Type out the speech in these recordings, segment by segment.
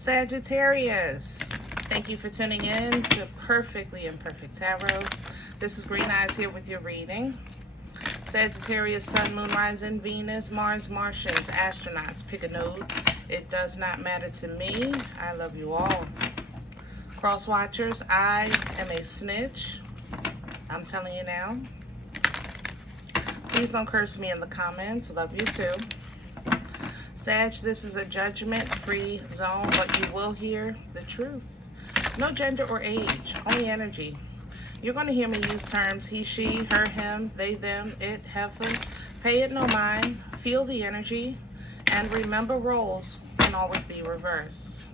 Sagittarius, thank you for tuning in to Perfectly Imperfect Tarot. This is Green Eyes here with your reading. Sagittarius, Sun, Moon, Rising, Venus, Mars, Martians, astronauts. Pick a node. It does not matter to me. I love you all. Cross watchers, I am a snitch. I'm telling you now. Please don't curse me in the comments. Love you too. Sag, this is a judgment-free zone, but you will hear the truth. No gender or age, only energy. You're going to hear me use terms he, she, her, him, they, them, it, heifer. Pay it no mind, feel the energy, and remember roles can always be reversed.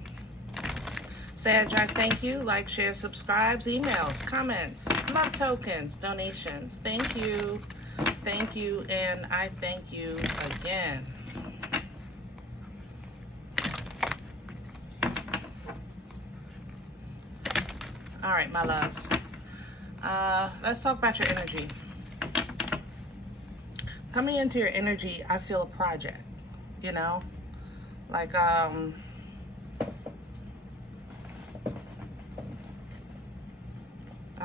Sag, I thank you. Like, share, subscribes, emails, comments, love tokens, donations. Thank you. Thank you, and I thank you again. All right, my loves. Let's talk about your energy. Coming into your energy, I feel a project, you know? Like, I'm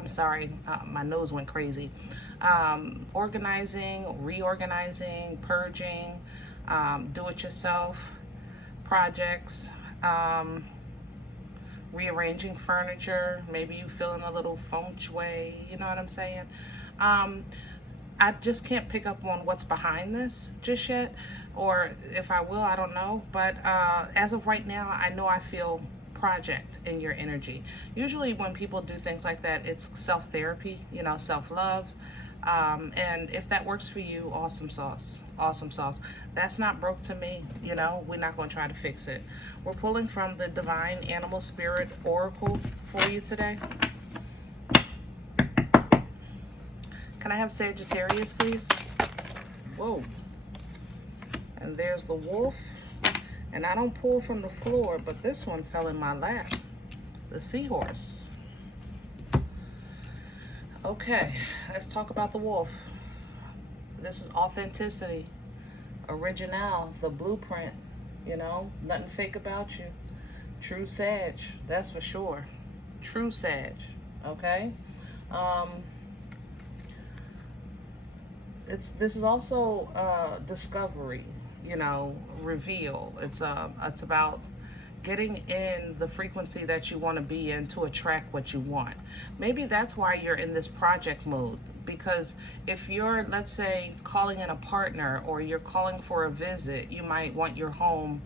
sorry, my nose went crazy. Organizing, reorganizing, purging, do-it-yourself projects, rearranging furniture. Maybe you feeling a little feng shui, you know what I'm saying? I just can't pick up on what's behind this just yet, or if I will, I don't know. But as of right now, I know I feel project in your energy. Usually when people do things like that, it's self-therapy, you know, self-love. And if that works for you, awesome sauce. Awesome sauce. That's not broke to me, you know, we're not going to try to fix it. We're pulling from the Divine Animal Spirit Oracle for you today. Can I have Sagittarius, please? Whoa. And there's the wolf. And I don't pull from the floor, but this one fell in my lap. The seahorse. Okay, let's talk about the wolf. This is authenticity, original, the blueprint, you know, nothing fake about you. True Sag, that's for sure. True Sag, okay? This is also discovery, you know, reveal. It's about getting in the frequency that you want to be in to attract what you want. Maybe that's why you're in this project mode, because if you're, let's say, calling in a partner or you're calling for a visit, you might want your home,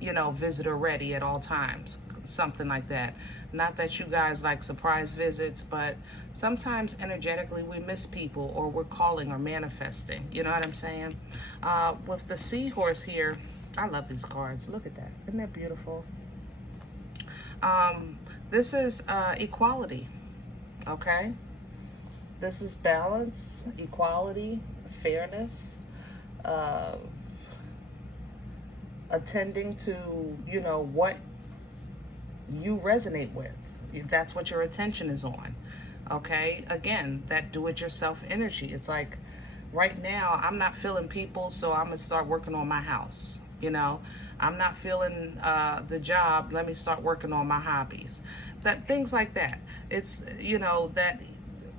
you know, visitor ready at all times, something like that. Not that you guys like surprise visits, but sometimes energetically we miss people, or we're calling or manifesting, you know what I'm saying? With the seahorse here, I love these cards. Look at that. Isn't that beautiful? This is equality, okay? This is balance, equality, fairness, attending to, you know, what you resonate with. That's what your attention is on, okay? Again, that do-it-yourself energy. It's like, right now, I'm not feeling people, so I'm going to start working on my house. You know, I'm not feeling the job. Let me start working on my hobbies. That things like that. It's, you know, that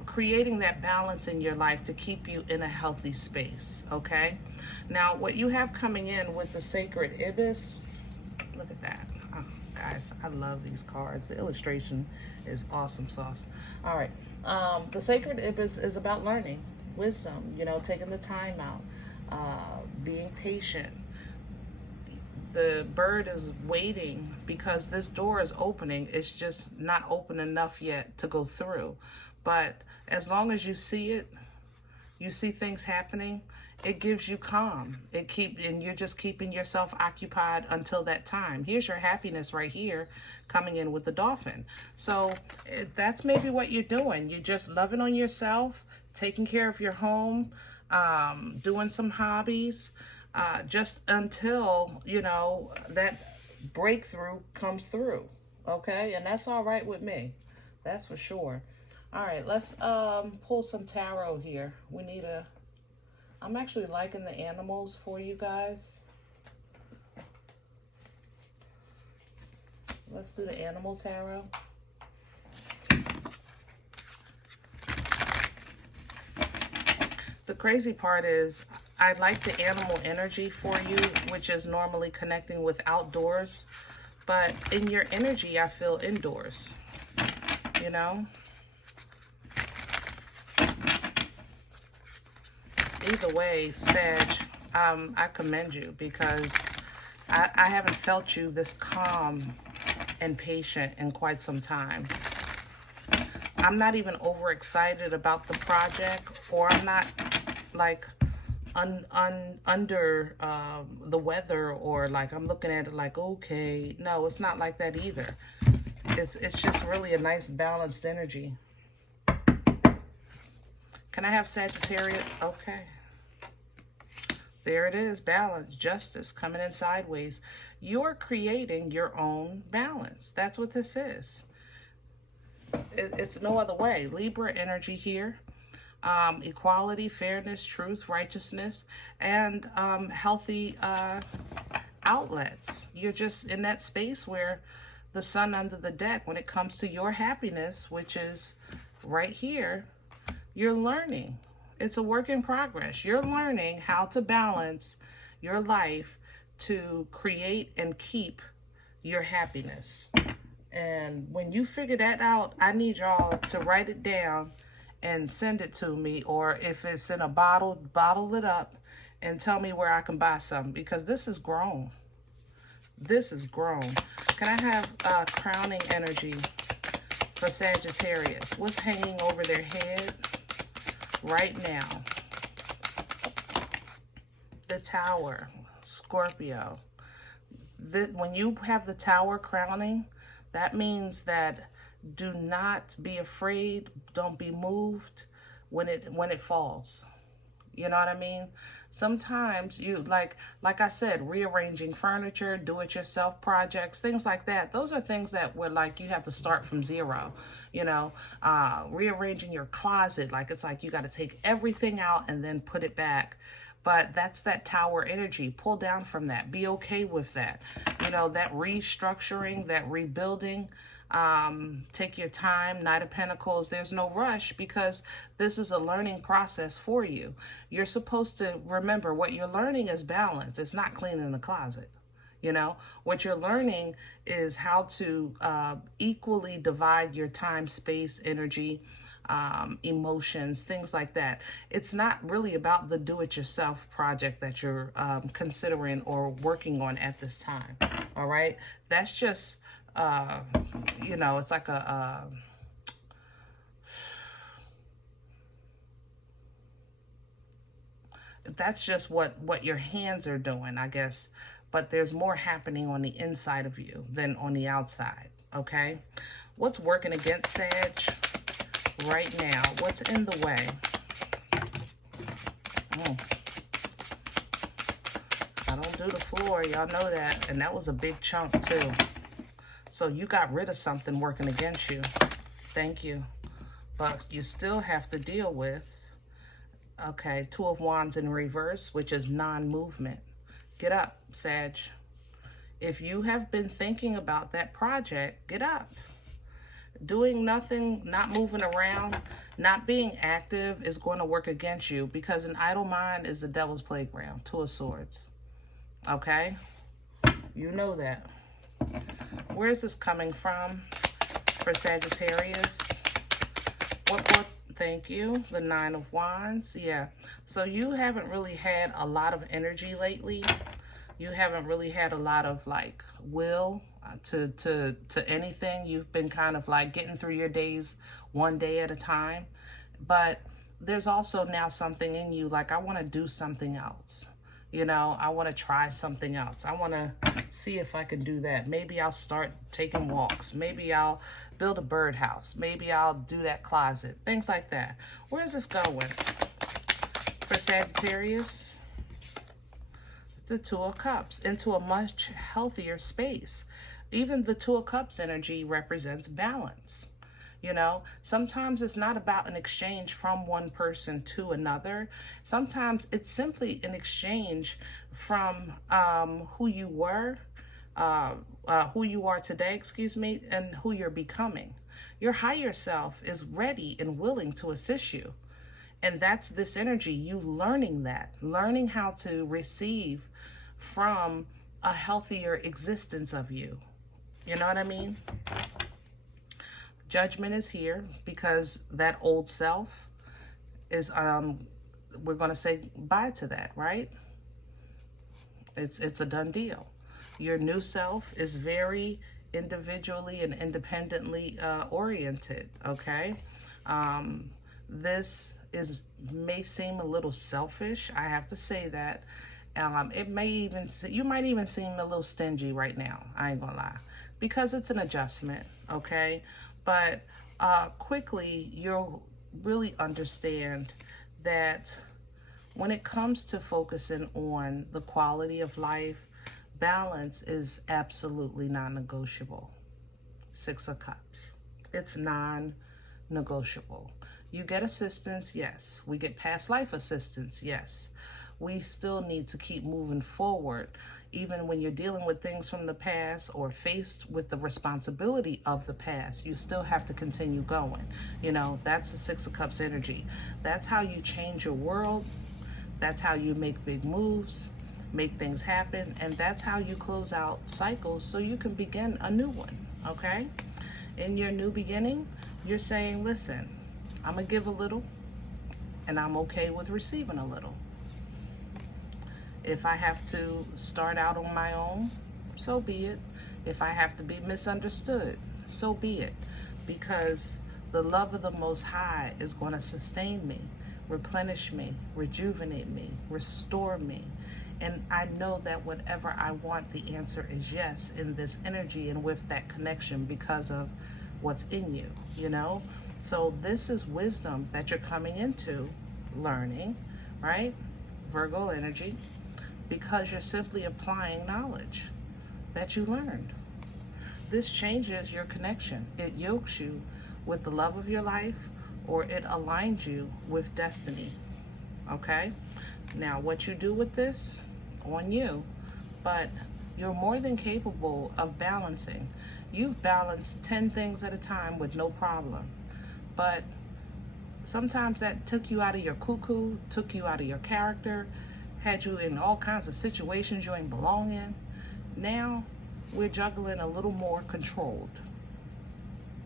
creating that balance in your life to keep you in a healthy space. Okay. Now, what you have coming in with the Sacred Ibis, look at that. Oh, guys, I love these cards. The illustration is awesome sauce. All right. The Sacred Ibis is about learning, wisdom, you know, taking the time out, being patient. The bird is waiting because this door is opening. It's just not open enough yet to go through. But as long as you see it, you see things happening, it gives you calm. And you're just keeping yourself occupied until that time. Here's your happiness right here coming in with the dolphin. So that's maybe what you're doing. You're just loving on yourself, taking care of your home, doing some hobbies, just until, you know, that breakthrough comes through, okay? And that's all right with me. That's for sure. All right, let's pull some tarot here. We need I'm actually liking the animals for you guys. Let's do the animal tarot. The crazy part is I like the animal energy for you, which is normally connecting with outdoors. But in your energy, I feel indoors, you know? Either way, Sag, I commend you because I haven't felt you this calm and patient in quite some time. I'm not even overexcited about the project, or I'm not like under the weather, or like I'm looking at it like, okay, no, it's not like that either. It's just really a nice balanced energy. Can I have Sagittarius? Okay. There it is, balance, justice, coming in sideways. You're creating your own balance. That's what this is. It's no other way. Libra energy here. Equality, fairness, truth, righteousness, and healthy outlets. You're just in that space where the sun under the deck, when it comes to your happiness, which is right here, you're learning. It's a work in progress. You're learning how to balance your life to create and keep your happiness. And when you figure that out, I need y'all to write it down and send it to me, or if it's in a bottle, bottle it up and tell me where I can buy some, because this is grown. This is grown. Can I have crowning energy for Sagittarius? What's hanging over their head right now? The Tower, Scorpio. When you have the Tower crowning, that means that do not be afraid. Don't be moved when it falls. You know what I mean? Sometimes you, like I said, rearranging furniture, do-it-yourself projects, things like that. Those are things that were like you have to start from zero. You know, rearranging your closet, like it's like you got to take everything out and then put it back. But that's that Tower energy. Pull down from that. Be okay with that. You know, that restructuring, that rebuilding. Take your time. Knight of Pentacles. There's no rush because this is a learning process for you. You're supposed to remember what you're learning is balance. It's not cleaning the closet. You know, what you're learning is how to equally divide your time, space, energy, emotions, things like that. It's not really about the do-it-yourself project that you're considering or working on at this time. All right. That's just, you know, it's like that's just what your hands are doing, I guess. But there's more happening on the inside of you than on the outside. Okay. What's working against Sag right now? What's in the way? I don't do the floor. Y'all know that. And that was a big chunk too. So you got rid of something working against you. Thank you. But you still have to deal with, okay, Two of Wands in reverse, which is non-movement. Get up, Sag. If you have been thinking about that project, get up. Doing nothing, not moving around, not being active is going to work against you because an idle mind is the devil's playground. Two of Swords. Okay? You know that. Where is this coming from for Sagittarius? What, thank you. The Nine of Wands. Yeah. So you haven't really had a lot of energy lately. You haven't really had a lot of like will to anything. You've been kind of like getting through your days one day at a time. But there's also now something in you like, I want to do something else. You know, I want to try something else. I want to see if I can do that. Maybe I'll start taking walks. Maybe I'll build a birdhouse. Maybe I'll do that closet. Things like that. Where is this going? For Sagittarius, the Two of Cups, into a much healthier space. Even the Two of Cups energy represents balance. You know, sometimes it's not about an exchange from one person to another. Sometimes it's simply an exchange from who you were who you are today, excuse me, and who you're becoming. Your higher self is ready and willing to assist you. And that's this energy, you learning that, learning how to receive from a healthier existence of you. You know what I mean? Judgment is here because that old self is, we're going to say bye to that, right? It's a done deal. Your new self is very individually and independently oriented, okay? This may seem a little selfish. I have to say that. It may even, you might even seem a little stingy right now. I ain't gonna lie, because it's an adjustment, okay? But quickly, you'll really understand that when it comes to focusing on the quality of life, balance is absolutely non-negotiable. 6 of Cups. It's non-negotiable. You get assistance, yes. We get past life assistance, yes. We still need to keep moving forward, even when you're dealing with things from the past or faced with the responsibility of the past. You still have to continue going. You know, that's the 6 of Cups energy. That's how you change your world. That's how you make big moves, make things happen, and that's how you close out cycles so you can begin a new one, okay? In your new beginning, you're saying, listen, I'm gonna give a little, and I'm okay with receiving a little. If I have to start out on my own, so be it. If I have to be misunderstood, so be it. Because the love of the Most High is going to sustain me, replenish me, rejuvenate me, restore me. And I know that whatever I want, the answer is yes in this energy and with that connection because of what's in you, you know? So this is wisdom that you're coming into learning, right? Virgo energy, because you're simply applying knowledge that you learned. This changes your connection. It yokes you with the love of your life, or it aligns you with destiny, okay? Now, what you do with this, on you, but you're more than capable of balancing. You've balanced 10 things at a time with no problem, but sometimes that took you out of your cuckoo, took you out of your character, had you in all kinds of situations you ain't belong in. Now, we're juggling a little more controlled,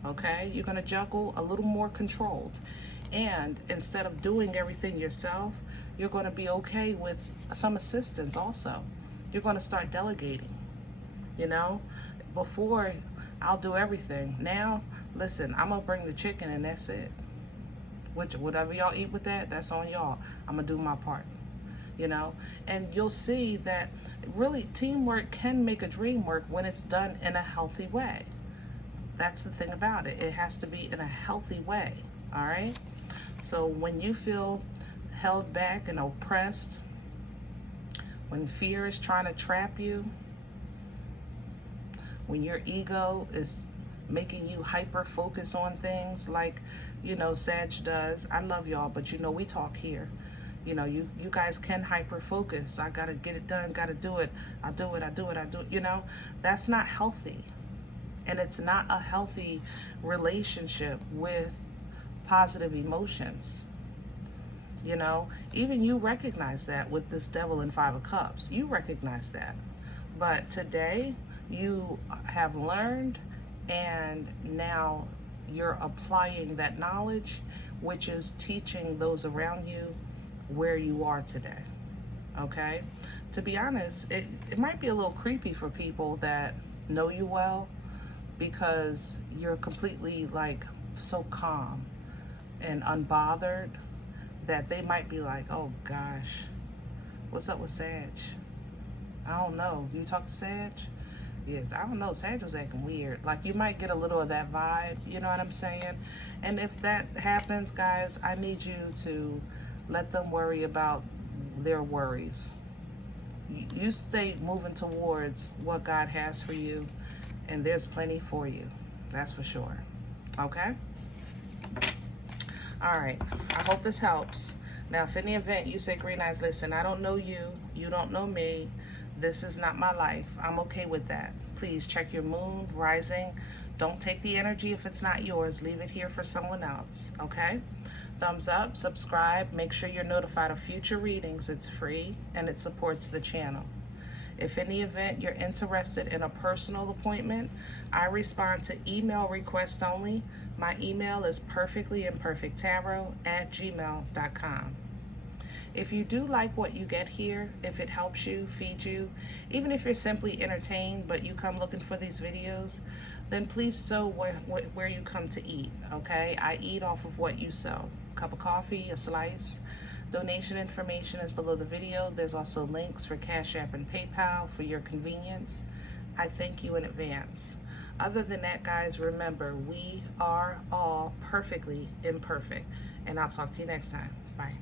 okay? You're gonna juggle a little more controlled. And instead of doing everything yourself, you're gonna be okay with some assistance also. You're gonna start delegating, you know? Before, I'll do everything. Now, listen, I'm gonna bring the chicken and that's it. Whatever y'all eat with that, that's on y'all. I'm gonna do my part, you know? And you'll see that really teamwork can make a dream work when it's done in a healthy way. That's the thing about it. It has to be in a healthy way, all right? So when you feel held back and oppressed, when fear is trying to trap you, when your ego is making you hyper focus on things like, you know, Sag does. I love y'all, but you know, we talk here. You know, you guys can hyper focus. I gotta get it done, gotta do it. I do it. You know, that's not healthy. And it's not a healthy relationship with positive emotions. You know, even you recognize that with this Devil in 5 of Cups. You recognize that. But today, you have learned, and now you're applying that knowledge, which is teaching those around you where you are today, okay? To be honest, it might be a little creepy for people that know you well, because you're completely like so calm and unbothered that they might be like, oh gosh, what's up with Sag? I don't know. You talk to Sag? Yeah, I don't know. Sag was acting weird. Like, you might get a little of that vibe. You know what I'm saying? And if that happens, guys, I need you to let them worry about their worries. You stay moving towards what God has for you, and there's plenty for you. That's for sure. Okay? All right. I hope this helps. Now, if in the event you say, Green Eyes, listen, I don't know you, you don't know me, This is not my life. I'm okay with that. Please check your moon, rising. Don't take the energy if it's not yours. Leave it here for someone else, okay? Thumbs up, subscribe, make sure you're notified of future readings. It's free and it supports the channel. If in the event you're interested in a personal appointment, I respond to email requests only. My email is perfectlyimperfecttarot@gmail.com. If you do like what you get here, if it helps you, feeds you, even if you're simply entertained but you come looking for these videos, then please sow where you come to eat, okay? I eat off of what you sow. A cup of coffee, a slice. Donation information is below the video. There's also links for CashApp and PayPal for your convenience. I thank you in advance. Other than that, guys, remember, we are all perfectly imperfect. And I'll talk to you next time. Bye.